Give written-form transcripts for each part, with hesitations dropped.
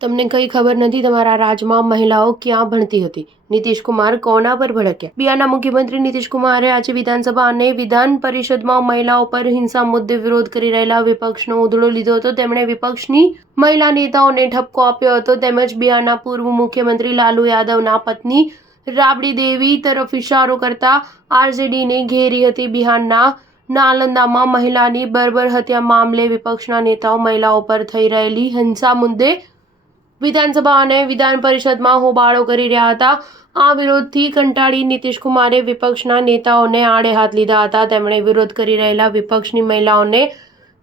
તમને કઈ ખબર નથી તમારા રાજમાં મહિલાઓ ક્યાં ભણતી હતી? નીતિશ કુમાર કોના પર ભડક્યા? બિહારના મુખ્યમંત્રી નીતિશ કુમારે આજે વિધાનસભા અને વિધાન પરિષદમાં મહિલાઓ પર હિંસા મુદ્દે વિરોધ કરી રહેલા વિપક્ષનો ઉધડો લીધો હતો. તેમણે વિપક્ષની મહિલા નેતાઓને ઠપકો આપ્યો હતો તેમજ બિહારના પૂર્વ મુખ્યમંત્રી લાલુ યાદવના પત્ની રાબડી દેવી તરફ ઇશારો કરતા આરજેડીને ઘેરી હતી. બિહારના નાલંદામાં મહિલાની બર્બર હત્યા મામલે વિપક્ષના નેતાઓ મહિલાઓ પર થઈ રહેલી હિંસા મુદ્દે વિધાનસભા અને વિધાન પરિષદમાં હોબાળો કરી રહ્યા હતા. આ વિરોધથી કંટાળી નીતિશ કુમારે વિપક્ષના નેતાઓને આડે હાથ લીધા હતા. તેમણે વિરોધ કરી રહેલા વિપક્ષની મહિલાઓને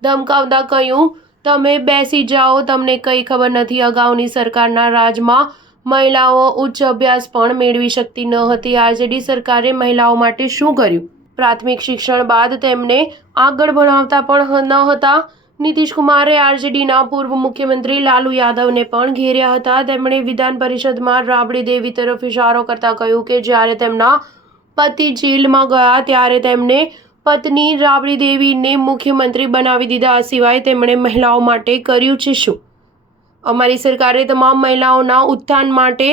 ધમકાવતા કહ્યું, તમે બેસી જાઓ, તમને કંઈ ખબર નથી. અગાઉની સરકારના રાજમાં મહિલાઓ ઉચ્ચ અભ્યાસ પણ મેળવી શકતી ન હતી. આરજેડી સરકારે મહિલાઓ માટે શું કર્યું? પ્રાથમિક શિક્ષણ બાદ તેમને આગળ ભણાવતા પણ ન હતા. નીતિશ કુમારે આરજેડીના પૂર્વ મુખ્યમંત્રી લાલુ યાદવને પણ ઘેર્યા હતા. તેમણે વિધાન પરિષદમાં રાબડી દેવી તરફ ઇશારો કરતા કહ્યું કે જ્યારે તેમના પતિ જેલમાં ગયા ત્યારે તેમને પત્ની રાબડી દેવીને મુખ્યમંત્રી બનાવી દીધા. સિવાય તેમણે મહિલાઓ માટે કર્યું છે શું? અમારી સરકારે તમામ મહિલાઓના ઉત્થાન માટે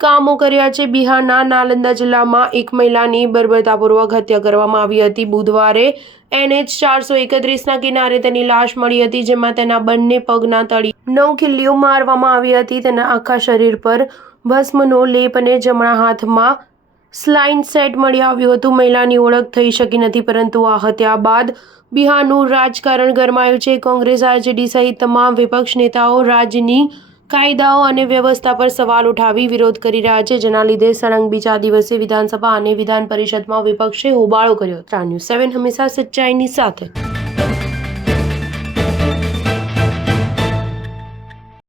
કામો કર્યા છે. બિહારના નાલંદા જિલ્લામાં એક મહિલાની બર્બરતાપૂર્વક હત્યા કરવામાં આવી હતી. બુધવારે NH 431ના કિનારે તેની લાશ મળી હતી, જેમાં તેના બંને પગના તળિયે 9 ખીલ્લીઓ મારવામાં આવી હતી. તેના આખા શરીર પર ભસ્મનો લેપ અને જમણા હાથમાં સ્લાઇન સેટ મળી આવ્યું હતું. મહિલાની ઓળખ થઈ શકી નથી, પરંતુ આ હત્યા બાદ બિહારનું રાજકારણ ગરમાયું છે. કોંગ્રેસ, આરજેડી સહિત તમામ વિપક્ષ નેતાઓ રાજ્યની કાયદાઓ અને વ્યવસ્થા પર સવાલ ઉઠાવી વિરોધ કરી રહ્યા છે, જેના લીધે સળંગ બીજા દિવસે વિધાનસભા અને વિધાન પરિષદમાં વિપક્ષે હોબાળો કર્યો. ન્યૂઝ 7 હંમેશા સચ્ચાઈની સાથે.